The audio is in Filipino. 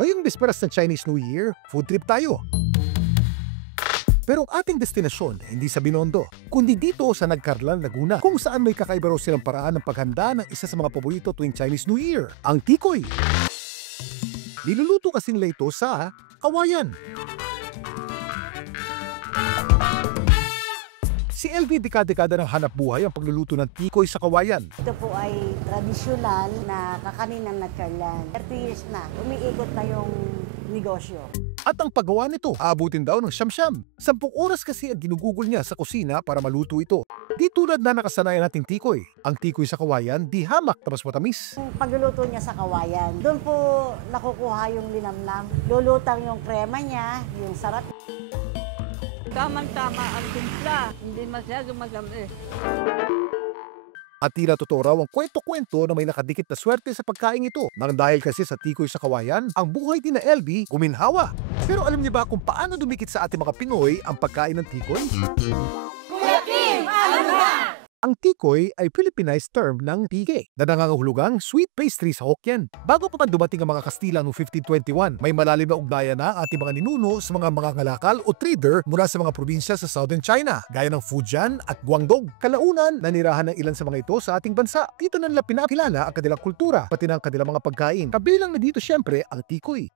Ngayong bisperas ng Chinese New Year, food trip tayo. Pero ang ating destinasyon hindi sa Binondo, kundi dito sa Nagcarlan, Laguna, kung saan may kakaiba raw silang paraan ng paghanda ng isa sa mga paborito tuwing Chinese New Year, ang tikoy. Niluluto kasi nila ito sa kawayan. Si LV dekada-dekada ng hanap buhay ang pagluluto ng tikoy sa kawayan. Ito po ay tradisyonal na kakanin ng Nagcarlan. 30 years na, umiikot na yung negosyo. At ang paggawa nito, aabutin daw ng siyam-siyam. 10 oras kasi ang ginugugol niya sa kusina para maluto ito. Di tulad na nakasanayan nating tikoy. Ang tikoy sa kawayan, di hamak tapos matamis. Yung pagluluto niya sa kawayan, doon po nakukuha yung linamnam. Lulutang yung krema niya, yung sarap. Tamang-tama ang timpla, hindi masyado madami. At tila totoo raw ang kwento-kwento na may nakadikit na swerte sa pagkain ito. Nang dahil kasi sa tikoy sa kawayan, ang buhay din na LB guminhawa. Pero alam niyo ba kung paano dumikit sa ating mga Pinoy ang pagkain ng tikoy? Ang tikoy ay Filipinized term ng tike na nangangahulugang sweet pastry sa Hokkien. Bago pa man dumating ang mga Kastila noong 1521, may malalim na ugnayan na ang ating mga ninuno sa mga mangangalakal o trader mula sa mga probinsya sa Southern China, gaya ng Fujian at Guangdong. Kalaunan, nanirahan ng ilan sa mga ito sa ating bansa. Dito na nila pinakilala ang kanilang kultura, pati ng kanilang mga pagkain. Kabilang na dito syempre ang tikoy.